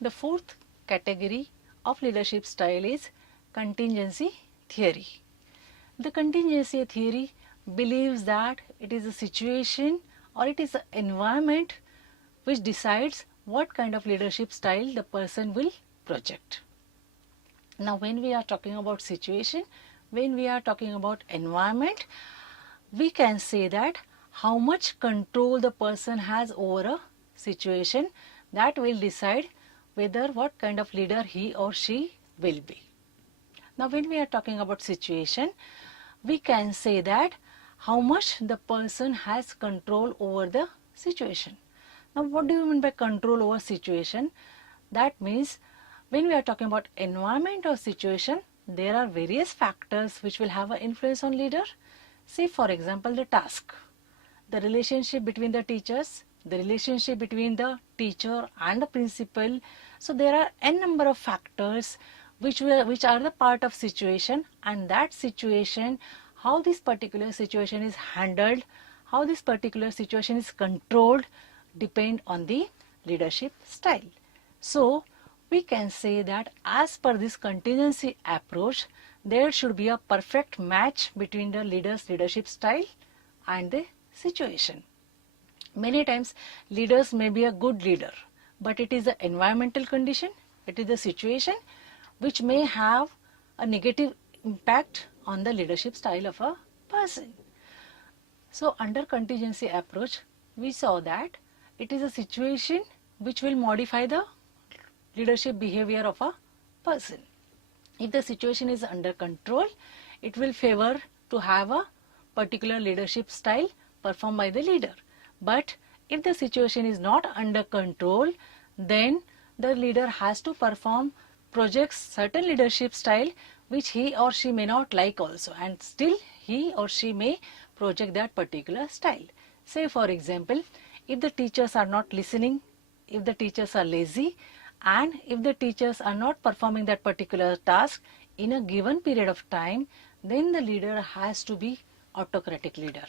The fourth category of leadership style is contingency theory. The contingency theory believes that it is a situation or it is an environment which decides what kind of leadership style the person will project. Now, when we are talking about situation, when we are talking about environment, we can say that how much control the person has over a situation, that will decide whether what kind of leader he or she will be. Now, when we are talking about situation, we can say that how much the person has control over the situation. Now, what do you mean by control over situation? That means when we are talking about environment or situation, there are various factors which will have an influence on leader. Say for example the task, the relationship between the teachers, the relationship between the teacher and the principal. So there are n number of factors which are the part of situation, and that situation, how this particular situation is handled, how this particular situation is controlled, depend on the leadership style. So we can say that as per this contingency approach, there should be a perfect match between the leader's leadership style and the situation. Many times leaders may be a good leader, but it is the environmental condition, it is the situation which may have a negative impact on the leadership style of a person. So under contingency approach, we saw that it is a situation which will modify the leadership behavior of a person. If the situation is under control, it will favor to have a particular leadership style performed by the leader. But if the situation is not under control, then the leader has to project certain leadership style which he or she may not like also, and still he or she may project that particular style. Say for example, if the teachers are not listening, if the teachers are lazy, and if the teachers are not performing that particular task in a given period of time, then the leader has to be autocratic leader.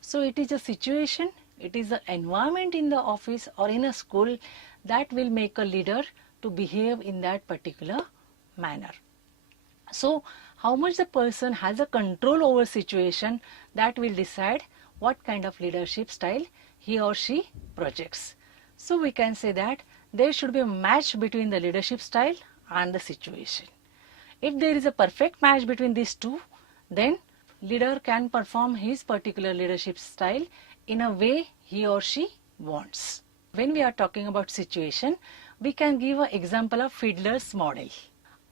So it is a situation, it is the environment in the office or in a school that will make a leader to behave in that particular manner. So how much the person has a control over situation, that will decide what kind of leadership style he or she projects. So we can say that there should be a match between the leadership style and the situation. If there is a perfect match between these two, then leader can perform his particular leadership style in a way he or she wants. When we are talking about situation, we can give an example of Fiedler's model.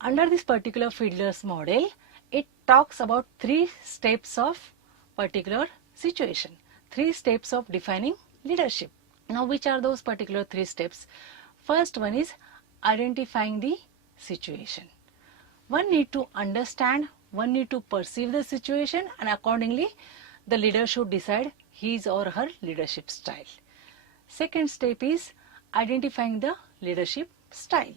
Under this particular Fiedler's model, it talks about 3 steps of particular situation, 3 steps of defining leadership. Now, which are those particular 3 steps? First one is identifying the situation. One need to understand, one need to perceive the situation, and accordingly the leader should decide his or her leadership style. Second step is identifying the leadership style,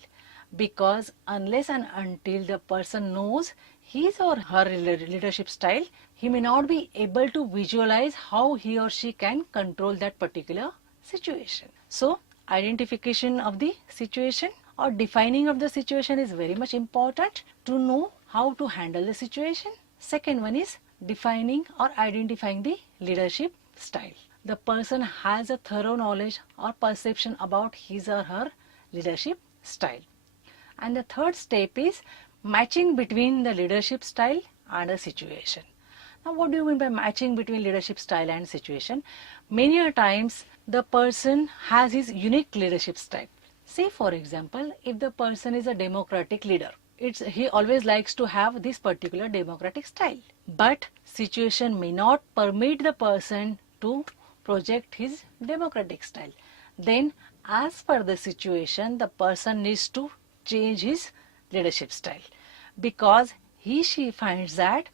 because unless and until the person knows his or her leadership style, he may not be able to visualize how he or she can control that particular situation. So identification of the situation or defining of the situation is very much important to know how to handle the situation. Second one is defining or identifying the leadership style. The person has a thorough knowledge or perception about his or her leadership style. And the third step is matching between the leadership style and a situation. Now, what do you mean by matching between leadership style and situation? Many a times the person has his unique leadership style. Say for example, if the person is a democratic leader, he always likes to have this particular democratic style. But situation may not permit the person to project his democratic style. Then as per the situation, the person needs to change his leadership style, because she finds that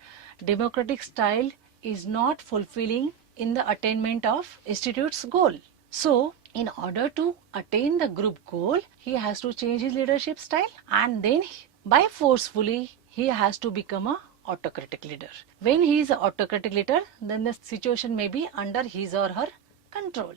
democratic style is not fulfilling in the attainment of institute's goal. So in order to attain the group goal, he has to change his leadership style, and then by forcefully he has to become a autocratic leader. When he is an autocratic leader, then the situation may be under his or her control.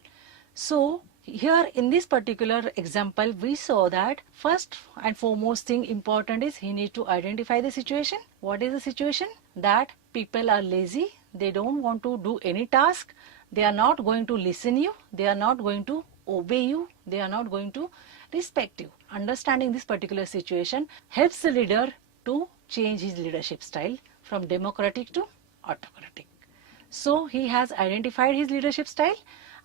So Here in this particular example, we saw that first and foremost thing important is he needs to identify the situation. What is the situation? That people are lazy, they don't want to do any task, they are not going to listen you, they are not going to obey you, they are not going to respect you. Understanding this particular situation helps the leader to change his leadership style from democratic to autocratic. So he has identified his leadership style,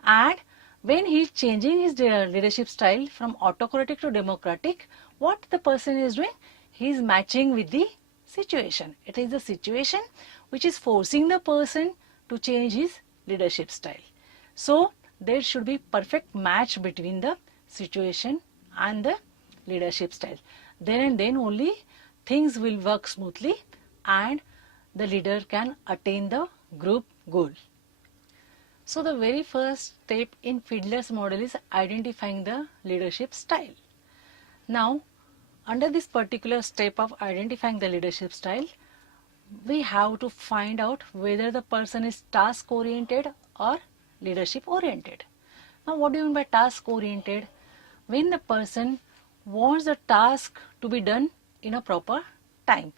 and when he is changing his leadership style from autocratic to democratic, what the person is doing? He is matching with the situation. It is the situation which is forcing the person to change his leadership style. So there should be perfect match between the situation and the leadership style. Then and then only things will work smoothly and the leader can attain the group goal. So the very first step in Fiedler's model is identifying the leadership style. Now, under this particular step of identifying the leadership style, we have to find out whether the person is task oriented or leadership oriented. Now, what do you mean by task oriented? When the person wants the task to be done in a proper time.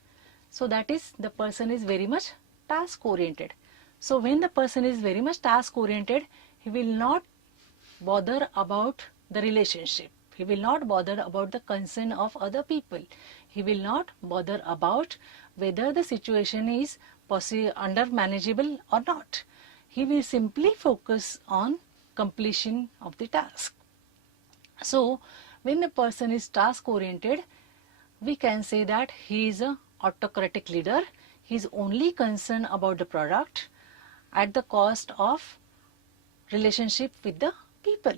So that is, the person is very much task oriented. So when the person is very much task oriented, he will not bother about the relationship. He will not bother about the concern of other people. He will not bother about whether the situation is under manageable or not. He will simply focus on completion of the task. So when the person is task oriented, we can say that he is an autocratic leader. He is only concerned about the product at the cost of relationship with the people.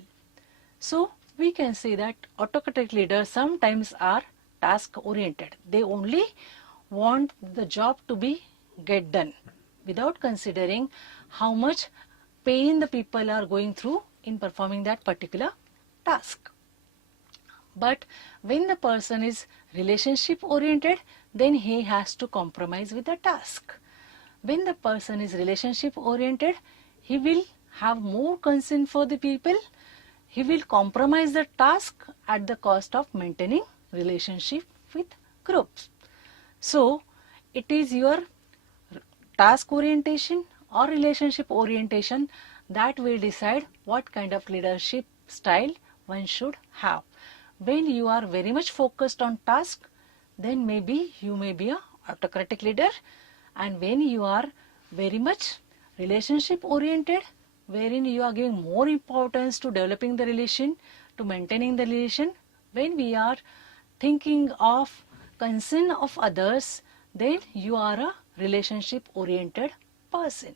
So we can say that autocratic leaders sometimes are task oriented. They only want the job to be get done without considering how much pain the people are going through in performing that particular task. But when the person is relationship oriented, then he has to compromise with the task. When the person is relationship oriented, he will have more concern for the people. He will compromise the task at the cost of maintaining relationship with groups. So it is your task orientation or relationship orientation that will decide what kind of leadership style one should have. When you are very much focused on task, then maybe you may be an autocratic leader. And when you are very much relationship oriented, wherein you are giving more importance to developing the relation, to maintaining the relation, when we are thinking of concern of others, then you are a relationship oriented person.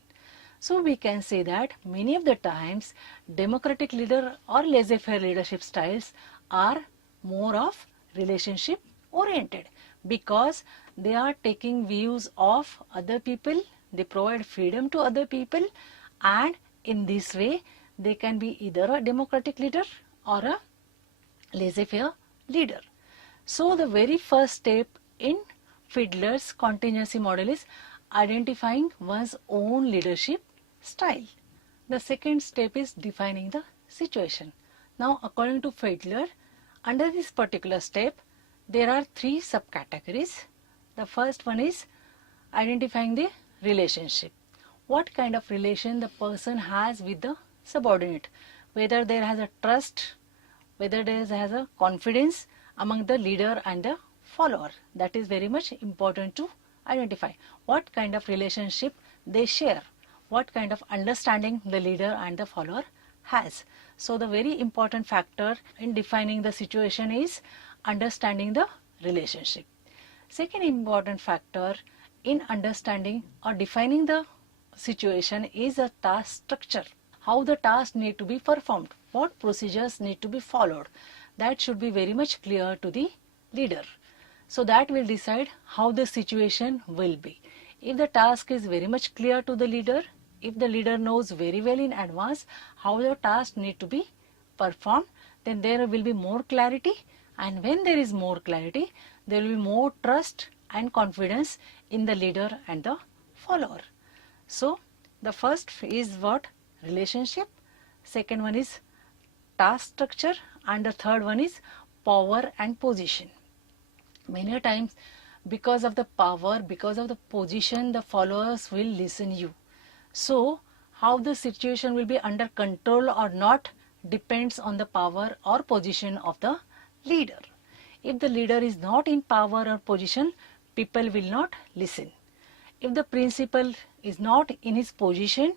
So we can say that many of the times democratic leader or laissez-faire leadership styles are more of relationship oriented, because they are taking views of other people, they provide freedom to other people, and in this way they can be either a democratic leader or a laissez-faire leader. So the very first step in Fiedler's contingency model is identifying one's own leadership style. The second step is defining the situation. Now according to Fiedler, under this particular step, there are three subcategories. The first one is identifying the relationship. What kind of relation the person has with the subordinate, whether there has a trust, whether there has a confidence among the leader and the follower. That is very much important to identify. What kind of relationship they share, what kind of understanding the leader and the follower has. So the very important factor in defining the situation is understanding the relationship. Second important factor in understanding or defining the situation is a task structure. How the task need to be performed, what procedures need to be followed. That should be very much clear to the leader. So that will decide how the situation will be. If the task is very much clear to the leader, if the leader knows very well in advance how the task need to be performed, then there will be more clarity, and when there is more clarity, there will be more trust and confidence in the leader and the follower. So the first is what? Relationship. Second one is task structure, and the third one is power and position. Many times, because of the power, because of the position, the followers will listen you. So how the situation will be under control or not depends on the power or position of the leader. If the leader is not in power or position, people will not listen. If the principal is not in his position,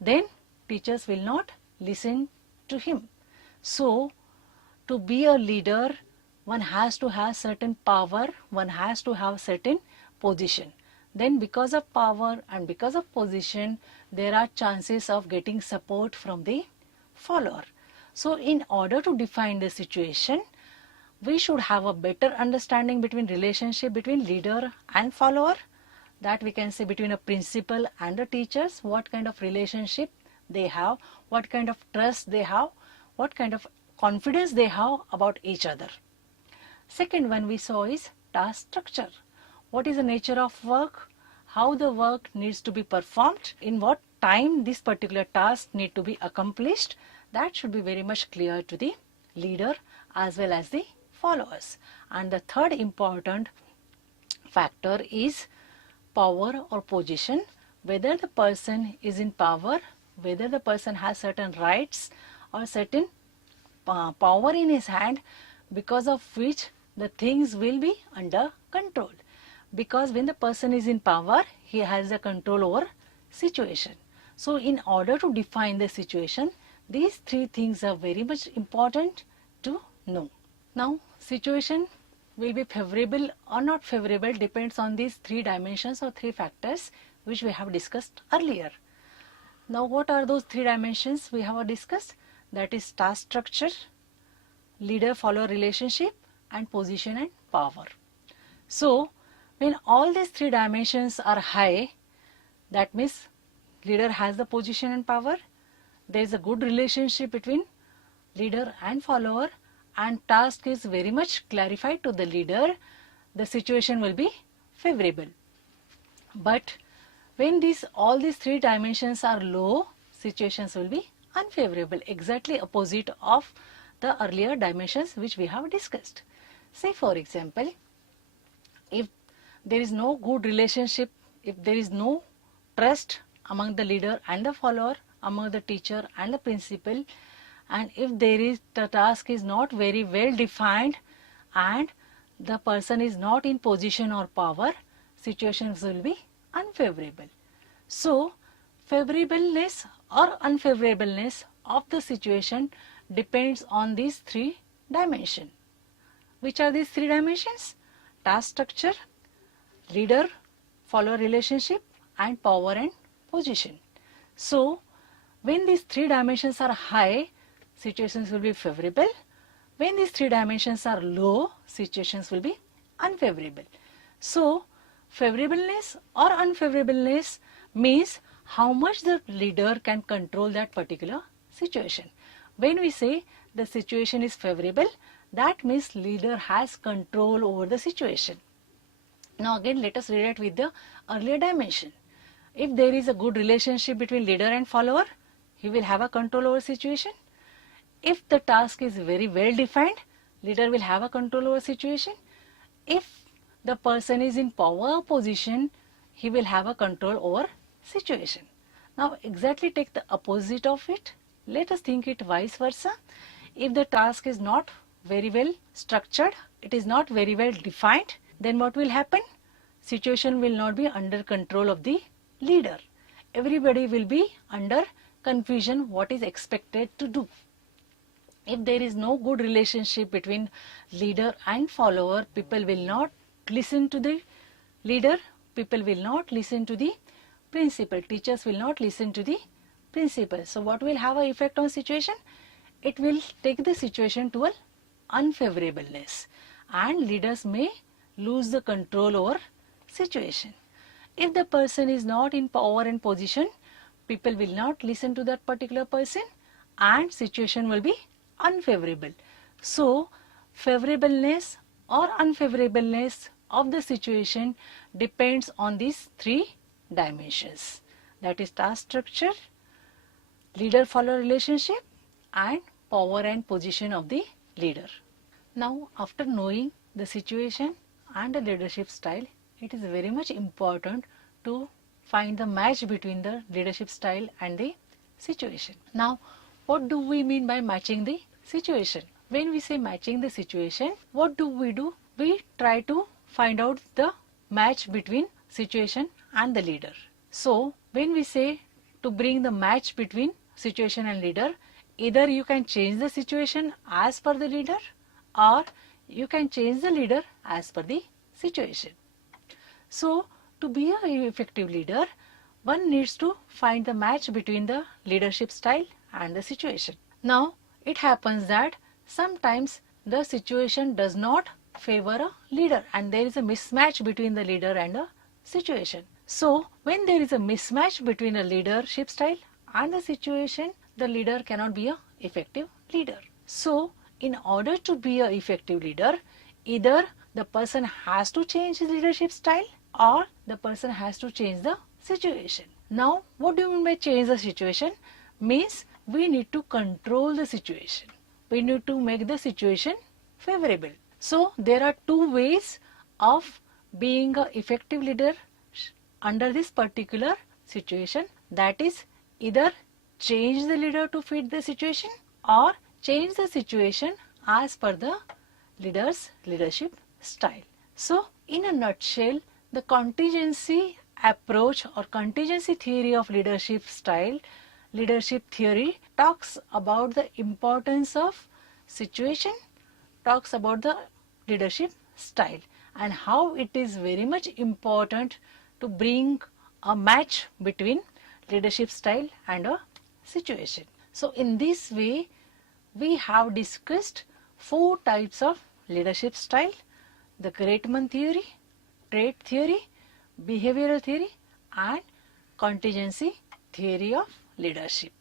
then teachers will not listen to him. So to be a leader, one has to have certain power, one has to have certain position. Then because of power and because of position, there are chances of getting support from the follower. So in order to define the situation, we should have a better understanding between relationship between leader and follower, that we can say between a principal and the teachers, what kind of relationship they have, what kind of trust they have, what kind of confidence they have about each other. Second one we saw is task structure. What is the nature of work, how the work needs to be performed, in what time this particular task need to be accomplished, that should be very much clear to the leader as well as the followers. And the third important factor is power or position, whether the person is in power, whether the person has certain rights or certain power in his hand, because of which the things will be under control. Because when the person is in power, he has the control over situation. So in order to define the situation, these three things are very much important to know. Now situation will be favorable or not favorable depends on these three dimensions or three factors which we have discussed earlier. Now what are those three dimensions we have discussed? That is task structure, leader-follower relationship, and position and power. So when all these three dimensions are high, that means leader has the position and power, there is a good relationship between leader and follower, and task is very much clarified to the leader, the situation will be favorable. But when all these three dimensions are low, situations will be unfavorable, exactly opposite of the earlier dimensions which we have discussed. Say for example, if there is no good relationship, if there is no trust among the leader and the follower, among the teacher and the principal, and if the task is not very well defined and the person is not in position or power, situations will be unfavorable. So favorableness or unfavorableness of the situation depends on these three dimensions. Which are these three dimensions? Task structure, leader follower relationship, and power and position. So when these three dimensions are high, situations will be favorable. When these three dimensions are low, situations will be unfavorable. So favorableness or unfavorableness means how much the leader can control that particular situation. When we say the situation is favorable, that means leader has control over the situation. Now again let us read it with the earlier dimension. If there is a good relationship between leader and follower, he will have a control over situation. If the task is very well defined, leader will have a control over situation. If the person is in power position, he will have a control over situation. Now exactly take the opposite of it. Let us think it vice versa. If the task is not very well structured, it is not very well defined, then what will happen? Situation will not be under control of the leader. Everybody will be under confusion what is expected to do. If there is no good relationship between leader and follower, people will not listen to the leader, people will not listen to the principal, teachers will not listen to the principal. So what will have an effect on situation? It will take the situation to an unfavorableness, and leaders may lose the control over situation. If the person is not in power and position, people will not listen to that particular person and situation will be unfavorable. So favorableness or unfavorableness of the situation depends on these three dimensions, that is task structure, leader follower relationship, and power and position of the leader. Now, after knowing the situation and the leadership style, it is very much important to find the match between the leadership style and the situation. Now, what do we mean by matching the situation? When we say matching the situation, what do? We try to find out the match between situation and the leader. So, when we say to bring the match between situation and leader, either you can change the situation as per the leader, or you can change the leader as per the situation. So, to be an effective leader, one needs to find the match between the leadership style and the situation. Now, it happens that sometimes the situation does not favor a leader and there is a mismatch between the leader and the situation. So, when there is a mismatch between a leadership style and the situation, the leader cannot be an effective leader. So, in order to be an effective leader, either the person has to change his leadership style or the person has to change the situation. Now, what do you mean by change the situation? Means we need to control the situation. We need to make the situation favorable. So, there are two ways of being an effective leader under this particular situation. That is, either change the leader to fit the situation or change the situation as per the leader's leadership style. So, in a nutshell, the contingency approach or contingency theory of leadership style, leadership theory, talks about the importance of situation, talks about the leadership style and how it is very much important to bring a match between leadership style and a situation. So, in this way, we have discussed 4 types of leadership style: the Greatman theory, trait theory, behavioral theory and contingency theory of leadership.